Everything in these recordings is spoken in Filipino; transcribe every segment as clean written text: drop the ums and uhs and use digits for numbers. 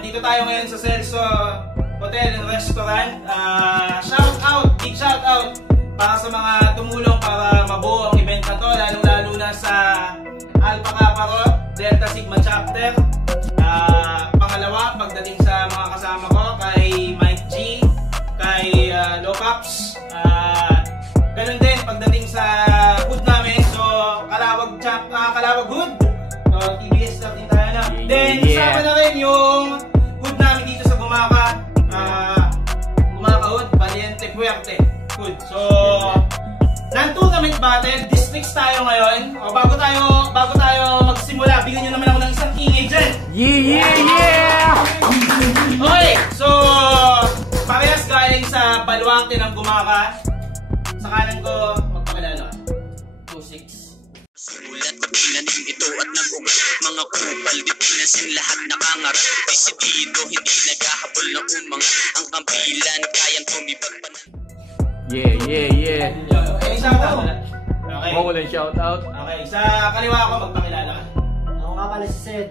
Andito tayo ngayon sa Celso Hotel and Restaurant. Big shout out para sa mga tumulong para mabuo ang event na to, lalong-lalo na sa Alpha Kappa Rho, Delta Sigma Chapter. Pangalawa, pagdating sa mga kasama ko, kay Mike G, kay Locaps. Ganun din pagdating sa hood namin, so Kalawag Hood. TBS din tayo na. Then, kasama na rin yung hood namin dito sa Gumaka. Gumaka Hood, Valiente Fuerte Hood. So, non-tournament battle, districts tayo ngayon. O, bago tayo magsimula, bigyan nyo naman ako ng isang ingay dyan. Yeah! Okay, so, parehas galing sa baluarte ng Gumaka. Sa kanan ko, magpakilala. 2-6. Sulat pagpinanim ito at nag-ugat. Mga kupal, di pinasin lahat nakangarap. Disidido, hindi naghahabol na umang. Ang kampilan, kayang tumibag pa na. Yeah. Okay, shoutout. Okay. Mamulang shoutout. Okay, sa kaliwa ako, magpakilala ka. Ako nga pala si Sed.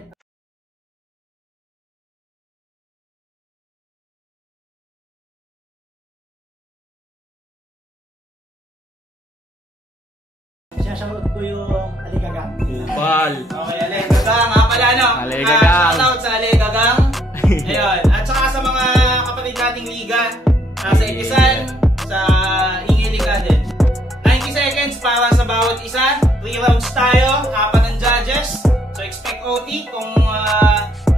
Shoutout ko yung Aligagang. Upal. Okay, Aligagang. Nga pala, no? Aligagang. Shoutout sa Aligagang. Ayun. At saka sa mga kapatid nating liga, sa Episan, sa Ingiliga din. 90 seconds para sa bawat isa. 3 rounds tayo. 4 ang judges. So expect OT kung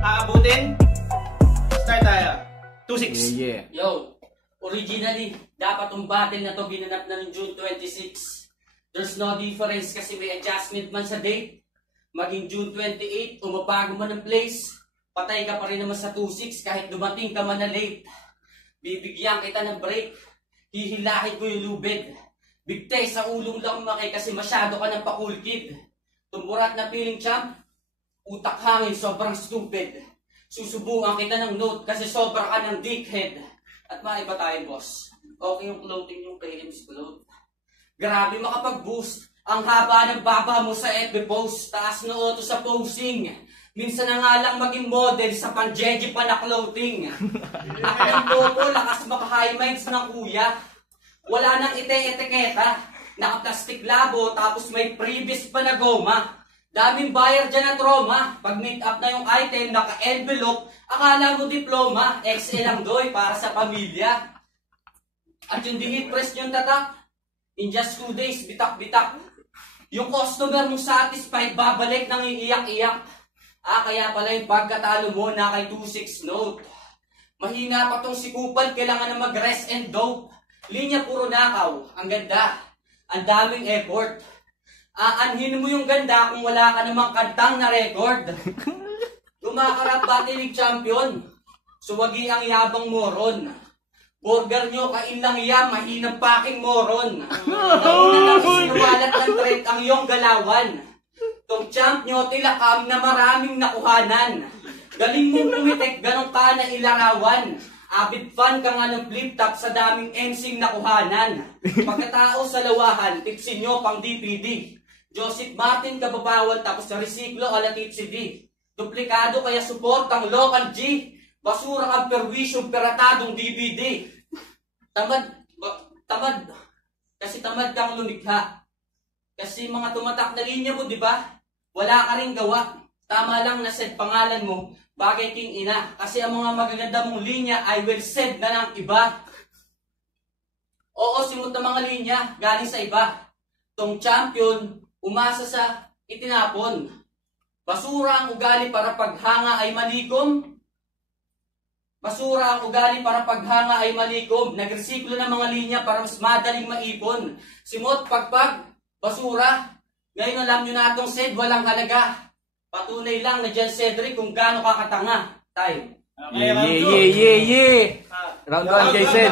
aabutin. Start tayo. 2-6. Yeah. Yo, originally, dapat yung battle na to ginanap na ng June 26. There's no difference kasi may adjustment man sa date. Maging June 28, umabago man ng place, patay ka pa rin naman sa 2-6 kahit dumating ka man na late. Bibigyan kita ng break, hihilahin ko yung lubid. Bigtay sa ulong lang makay kasi masyado ka ng pa-cool kid. Tumburat na feeling champ, utak hangin sobrang stupid. Susubukan kita ng note kasi sobra ka ng dickhead. At maiba tayo boss, okay yung clothing yung KM's cloth. Grabe makapag-boost. Ang haba ng baba mo sa FB post. Taas na auto sa posing. Minsan na nga lang maging model sa panjeje pa na clothing. Akaling logo, lakas maka-high minds ng kuya. Wala nang ite-etiketa. Naka-plastic labo, tapos may previous pa na goma. Daming buyer dyan na trauma. Pag meet up na yung item, naka-envelope. Akala mo diploma. XL lang doy para sa pamilya. At yung dihit press yung tatak. In just 2 days, bitak-bitak. Yung customer mong satisfied, babalik nang iiyak-iyak. Kaya pala yung pagkatalo mo na kay 2-6 note. Mahina pa tong si Kupal, kailangan na mag-rest and dope. Linya puro nakaw, ang ganda. Ang daming effort. Aanhin mo yung ganda kung wala ka namang kantang na record. Gumakarap batilig champion. Suwagi ang yabang moron. Burger nyo, kain lang yan, mahinang paking moron. Nauna lang sinuwalat ng trend ang iyong galawan. Tong champ nyo, tilakam na maraming nakuhanan. Galing mong pumitek, ganong ka na ilarawan. Avid fan ka nga ng flip top sa daming MC'ng nakuhanan. Pagkatao sa lawahan, tipsin nyo pang DPD. Joseph Martin kababawan tapos sa resiklo ala tipsi D. Duplikado kaya support ang local G. Basura ang perwisyong peratadong DVD. Tamad. Kasi tamad kang lumikha. Kasi mga tumatak na linya mo, di ba? Wala ka rin gawa. Tama lang na said pangalan mo, bagay king ina. Kasi ang mga magaganda mong linya ay well said na ng iba. Oo, simot na mga linya, galing sa iba. Tong champion, umasa sa itinapon. Basura ang ugali para paghanga ay malikom. Basura ang ugali para paghanga ay malikom. Nagresiklo ng mga linya para mas madaling maipon. Simot, pagpag, basura. Ngayon alam nyo na itong said, walang halaga. Patunay lang na dyan, Cedric, kung gaano kakatanga. Time. Yeah. Round 1 kay Sed.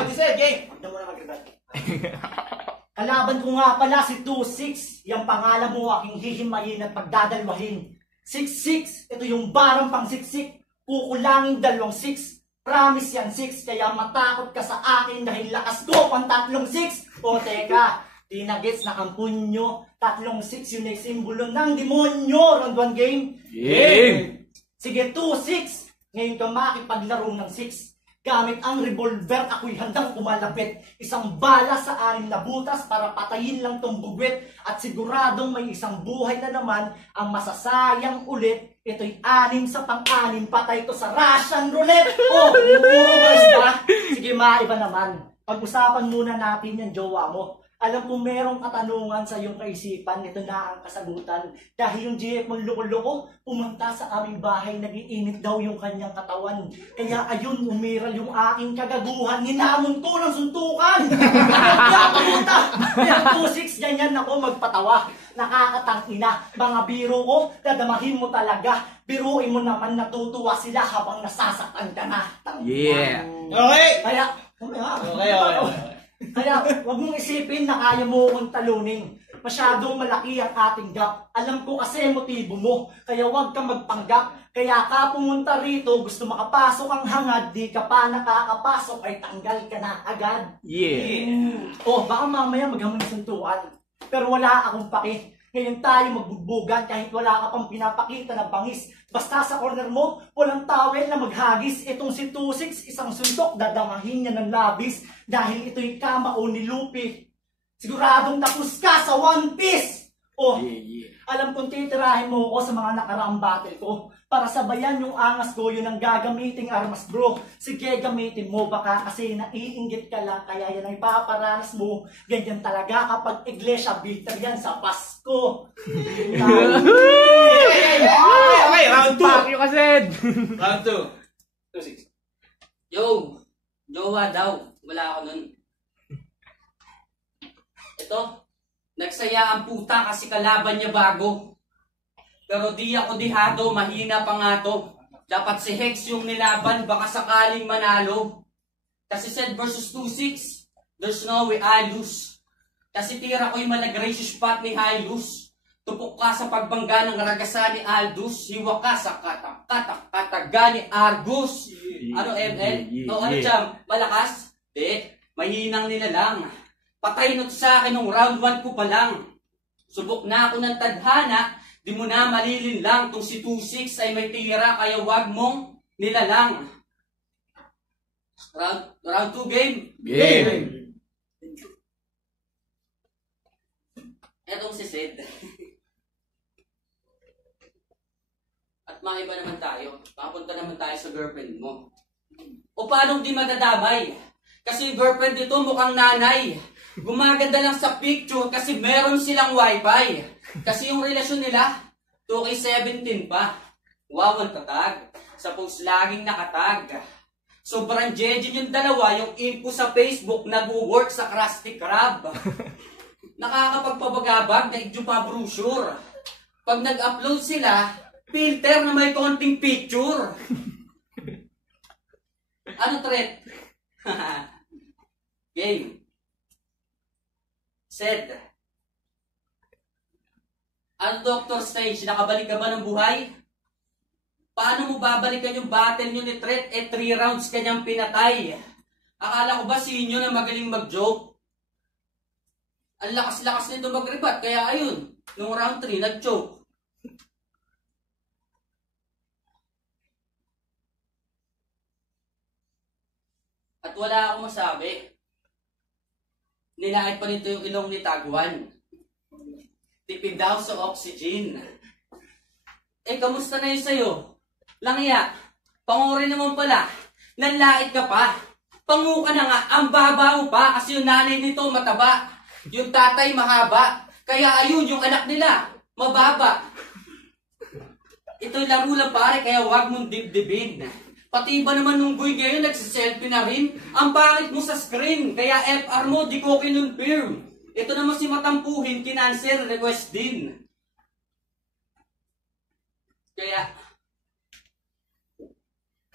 Kalaban ko nga pala si 2-6. Yung pangalan mo aking hihimayin at pagdadalwahin. 6-6, ito yung barang pang siksik. Kukulangin 2-6. Promise yan 6, kaya matakot ka sa akin dahil lakas ko pang 3-6. O teka, di na gets na ang punyo. 3-6 yun ay simbolo ng demonyo. Round 1 game. Game! Sige 2-6, Ngayon ka makipaglaro ng 6. Gamit ang revolver, ako'y handang kumalapit. Isang bala sa 6 na butas para patayin lang tong bugwit. At siguradong may isang buhay na naman ang masasayang ulit. Ito'y 6 sa pang-6, patay to sa Russian roulette. Oh, puro ba? Sige, maiba naman. Pag-usapan muna natin yung jowa mo. Alam kong merong katanungan sa iyong kaisipan, ito na ang kasagutan. Dahil yung GF mong loko-loko, pumunta sa aming bahay, nagiinit daw yung kanyang katawan. Kaya ayun, umiral yung aking kagaguhan, hinamon ko ng suntukan. Kaya 2-6, ganyan ako magpatawa. Nakakatangina, mga biro ko, dadamahin mo talaga. Biruin mo naman natutuwa sila habang nasasaktan ka na. Yeah. Okay! Kaya, Okay. Kaya wag mong isipin na kaya mo akong talunin. Masyadong malaki ang ating gap. Alam ko kasi motibo mo. Kaya wag kang magpanggap. Kaya ka pumunta rito, gusto makapasok ang hangad, di ka pa nakakapasok ay tanggal ka na agad. Yeah. Oh, baka mamaya maghamon ng suntuan. Pero wala akong paki. Ngayon tayo magbugbugan kahit wala ka pang pinapakita na bangis. Basta sa corner mo, walang towel na maghagis. Itong si 2-6, isang suntok, dadamahin niya ng labis. Dahil ito'y kamao ni Lupi. Siguradong tapos ka sa One Piece! Oh, alam kong titirahin mo ako sa mga nakaraang battle ko. Para sabayan yung angas ko, yun ang gagamiting armas bro. Sige, gamitin mo baka kasi naiinggit ka lang, kaya yan ay paparanas mo. Ganyan talaga kapag iglesia bitter yan sa Pasko. Okay, round 2. Fuck you, Kasid! Round 2. 2-6. Yo, jowa daw. Wala ako nun. Ito, nagsaya ang puta kasi kalaban niya bago. Pero di ako dihado, mahina pa nga to. Dapat si Hex yung nilaban, baka sakaling manalo. Kasi said versus 2-6, there's no way I lose. Kasi tira ko'y malag-ratio spot ni Hylus. Tupok ka sa pagbangga ng ragasa ni Aldus. Hiwa ka sa kataga ni Argus. Ano ML? No, ano Cham? Malakas? Di, mahinang nila lang. Patay na to sa akin nung round 1 ko pa lang. Subok na ako ng tadhana, di mo na malilin lang. Tong si 2-6 ay may tira, kaya wag mong nilalang. Round 2 game. Game! Etong si Sid. At maiba naman tayo. Papunta naman tayo sa girlfriend mo. O paano di madadamay? Kasi yung girlfriend dito mukhang nanay. Gumaganda lang sa picture kasi meron silang wifi. Kasi yung relasyon nila, 2K17 pa. Wow, ang tatag. Sa post laging nakatag. Sobrang jejin yung dalawa, yung info sa Facebook nag-work sa Krusty Krab. Nakakapagpabagabag na idyo pa brochure. Pag nag-upload sila, filter na may konting picture. Ano threat? Game. Said. Ano Dr. Strange, nakabalik ka ba ng buhay? Paano mo babalikan yung battle nyo ni Threat? 3 rounds kanyang pinatay. Akala ko ba sinyo na magaling mag-joke? Ang lakas-lakas nito mag-rebat, kaya ayun, nung round 3, nag-choke. At wala akong masabi. Nilait pa nito yung ilong ni Tagwan. Tipid daw sa oxygen. Kamusta na yun sa'yo? Langya, panguri naman pala. Nanlait ka pa. Pangu ka na nga, ang baba mo pa kasi yung nanay nito mataba. Yung tatay mahaba. Kaya ayun, yung anak nila, mababa. Ito'y laro lang pare, kaya wag mong dibdibin. Pati ba naman nung boy ngayon, nagsiselfie na rin? Ang pangit mo sa screen, kaya FR mo, di ko kinonfirm. Ito naman si matampuhin, kinansel, request din. Kaya,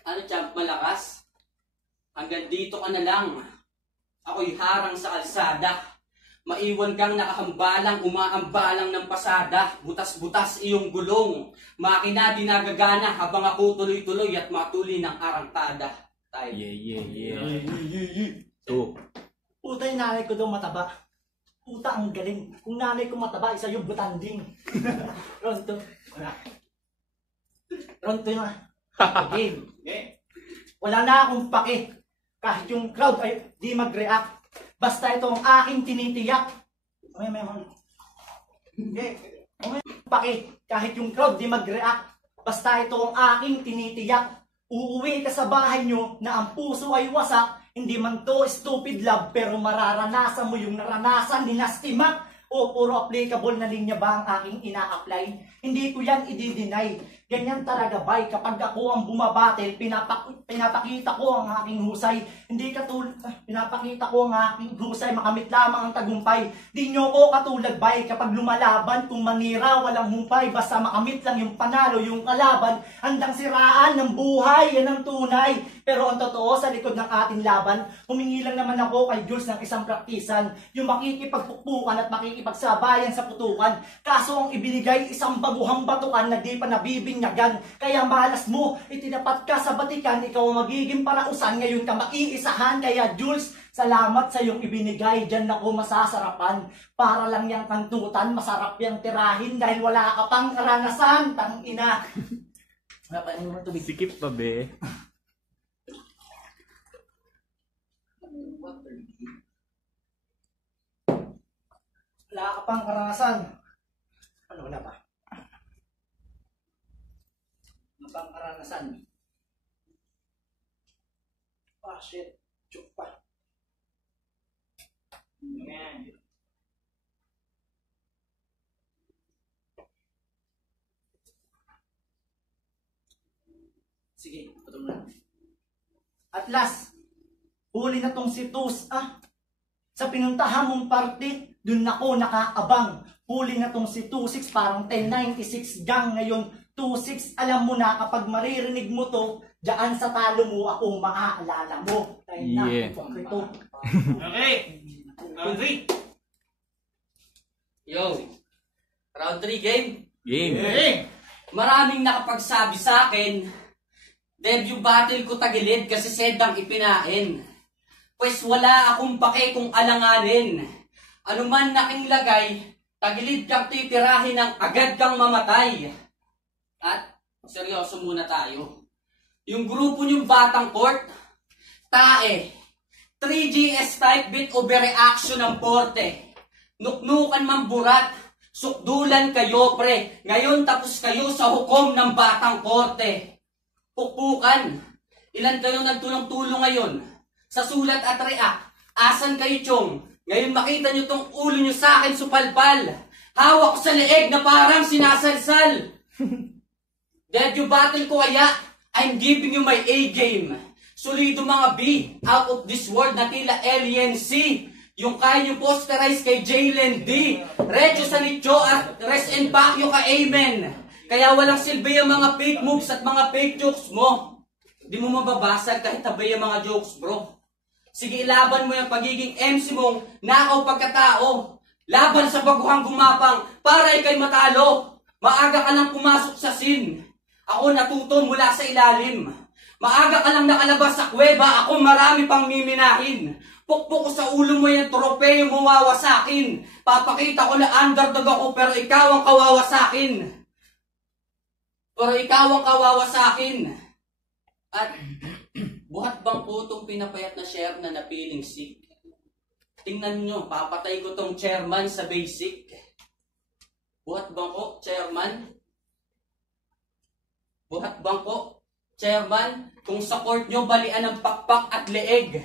ano champ, malakas? Hanggang dito ka na lang. Ako'y harang sa kalsada. Maiwan kang nakahambalang, umaambalang ng pasada. Butas-butas iyong gulong. Makina di nagagana habang ako tuloy-tuloy at matuli ng arangkada. Tayo. Yeah. So, puta yung nanay ko daw mataba. Puta ang galing. Kung nanay ko mataba, isa yung butanding. Ronto. Ronto na. Game. Wala na akong pake. Kahit yung crowd ay di mag-react. Basta ito ang aking tinitiyak. Pake. Kahit yung crowd di mag-react. Basta ito ang aking tinitiyak. Uuwi ka sa bahay nyo na ang puso ay wasak. Hindi man to stupid love, pero mararanasan mo yung naranasan ni Nasty Mac. O puro applicable na linya ba ang aking ina-apply? Hindi ko yan i-deny. Ganyan talaga bay, kapag ako ang bumabatel, pinapakita ko ang aking husay. Hindi pinapakita ko ang aking husay, makamit lamang ang tagumpay. Di nyo ko katulad bay, kapag lumalaban, kung manira, walang humpay. Basta makamit lang yung panalo, yung kalaban. Handang siraan ng buhay, yan ang tunay. Pero ang totoo, sa likod ng ating laban, humingi lang naman ako kay Jules ng isang praktisan. Yung makikipagpukpukan at makikipagsabayan sa putukan. Kaso ang ibinigay, isang baguhang batukan na di pa nabibinyagan. Kaya malas mo, itinapat ka sa batikan, ikaw ang magiging parausan, ngayon ka maiisahan. Kaya Jules, salamat sa iyong ibinigay, dyan ako masasarapan. Para lang yung kantutan, masarap yung tirahin dahil wala ka pang karanasan, tangina. Sikip pa be. Wala ka pang karanasan. Ano, wala pa? Wala pang karanasan. Ah, shit. Chuk pa. Ayan. Sige, patong na. At last, huli na tong si Tus. Sa pinuntahan mong party, dun ako nakaabang. Huli na tong si 26, parang 1096 gang ngayon. 26, alam mo na kapag maririnig mo to, dyan sa talo mo ako maaalala mo. Yeah. Okay. Round 3. Yo, round 3 game. Game. Maraming nakapagsabi sa akin, debut battle ko tagilid kasi sedang ipinain. Pues wala akong pake kung alanganin. Ano man naking lagay, tagilid kang titirahin ng agad kang mamatay. At seryoso muna tayo. Yung grupo niyong Batang Court, tae, 3GS type bit overreaction ng porte. Nuknukan mamburat, sukdulan kayo pre. Ngayon tapos kayo sa hukom ng Batang Korte. Pukpukan, ilan kayo nagtulong-tulong ngayon? Sa sulat at react, asan kayo chong? Ngayon makita nyo tong ulo nyo sa akin supalpal. Hawak ko sa leeg na parang sinasalsal. Debut battle ko kaya, I'm giving you my A-game. Solido mga B, out of this world na tila alien C. Yung kaya nyo posterize kay Jalen D. Recho sa nicho at rest and bakyo ka amen. Kaya walang silbi ang mga fake moves at mga fake jokes mo. Di mo mababasag kahit tabay ang mga jokes bro. Sige, ilaban mo yung pagiging MC mong nakaw pagkatao. Laban sa baguhang gumapang para ikay matalo. Maaga ka lang pumasok sa scene. Ako natuto mula sa ilalim. Maaga ka lang nakalabas sa kuweba. Ako marami pang miminahin. Pukpok ko sa ulo mo yung tropeyo mo wawasakin. Papakita ko na underdog ako pero ikaw ang kawawa sa akin. At buhat bang po itong pinapayat na share na napiling sick? Tingnan nyo, papatay ko tong chairman sa basic. Buhat bang po, chairman? Buhat bang po, chairman? Kung sa court nyo balian ng pakpak at leeg.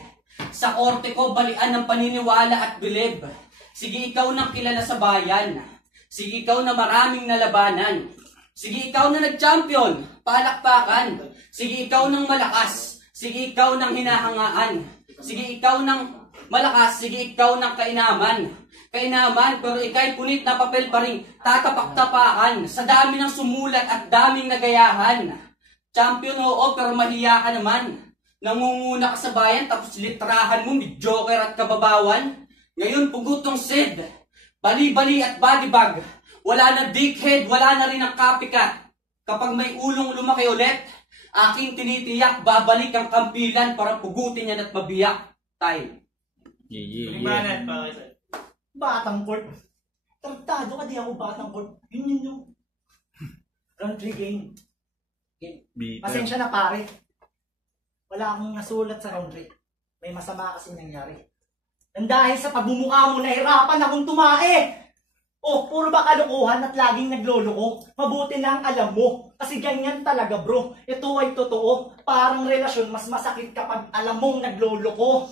Sa korte ko balian ng paniniwala at bilib. Sige, ikaw nang kilala sa bayan. Sige, ikaw na maraming nalabanan. Sige, ikaw na nag-champion, palakpakan. Sige, ikaw nang malakas. Sige, ikaw nang hinahangaan. Sige, ikaw nang malakas. Sige, ikaw nang kainaman. Kainaman, pero ikay punit na papel pa rin tatapak-tapakan. Sa dami ng sumulat at daming nagayahan. Champion oo, pero mahiya ka naman. Nangunguna ka sa bayan, tapos litrahan mo, mid-joker at kababawan. Ngayon, pugutong Sid. Bali-bali at body bag. Wala na dickhead, wala na rin ang copycat. Kapag may ulong lumaki ulit, aking tinitiyak, babalik ang kampilan para pugutin yan at mabiyak. Time. Libanat para kayo. Batang Court. Tartado ka, di ako Batang Court. Yun yung round 3 game. Pasensya na pare. wala akong nasulat sa round trip. May masama kasi nangyari. And dahil sa pagmumukha mo, nahirapan akong tumae. Oh, puro ba kalokohan at laging nagloloko? Mabuti lang alam mo. Kasi ganyan talaga bro. Ito ay totoo. Parang relasyon mas masakit kapag alam mong nagloloko.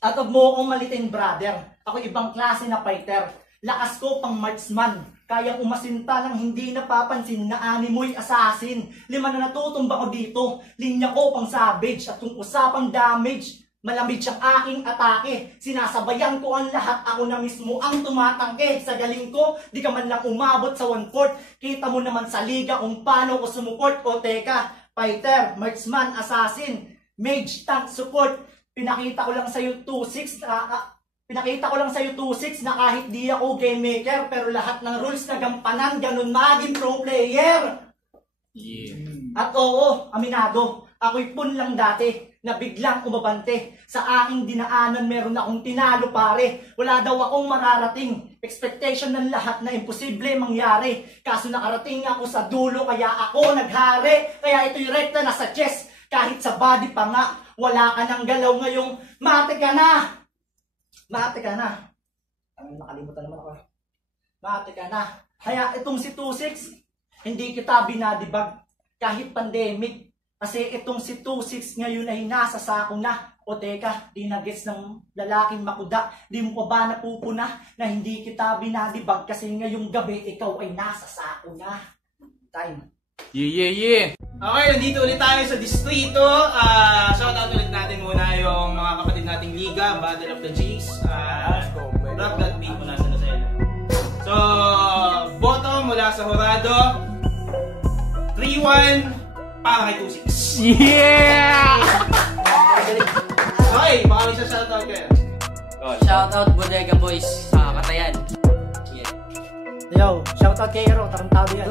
At huwag mo akong malitin brother. Ako ibang klase na fighter. Lakas ko pang marksman. Kayang umasinta ng hindi napapansin na animoy assassin. 5 na natutumba ko dito. Linya ko pang savage. At kung usapang damage, malamig siyang aking atake. Sinasabayan ko ang lahat. Ako na mismo ang tumatangke. Sa galing ko, di ka man lang umabot sa 1/4. Kita mo naman sa liga kung paano ko sumuport. O teka, fighter, marksman, assassin, mage, tank, support. Pinakita ko lang sa'yo 2-6 na kahit di ako game maker. Pero lahat ng rules na gampanan, ganun maging pro player. At oo, aminado, ako'y pun lang dati na biglang umabante. Sa aking dinaanan meron akong tinalo pare. Wala daw akong mararating. Expectation ng lahat na imposible mangyari. Kaso nakarating ako sa dulo kaya ako naghari. Kaya ito'y rekta na sa chest. Kahit sa body pa nga, wala ka ng galaw ngayong mate ka na. Mate ka na. Ang nakalimutan naman ako. Mate ka na. Kaya itong si 2-6, hindi kita binadibag kahit pandemic. Kasi itong si 2-6 ngayon ay nasa sako na. O teka, di na-gets ng lalaking makuda. Di mo pa ba napupuna na hindi kita binadibag kasi ngayong gabi ikaw ay nasa sako na. Time. Yeah. Okay, nandito ulit tayo sa distrito. Shoutout ulit natin muna yung mga kapatid nating liga, Battle of the G's. Rock that beat mula sa Lucena. So, boto mula sa Horado. 3-1 para kay 2-6. Yeah! Okay, baka may isa shoutout kayo. Shoutout Bodega Boys sa Katayan. Yo, shoutout kay Hero, tarantado yan.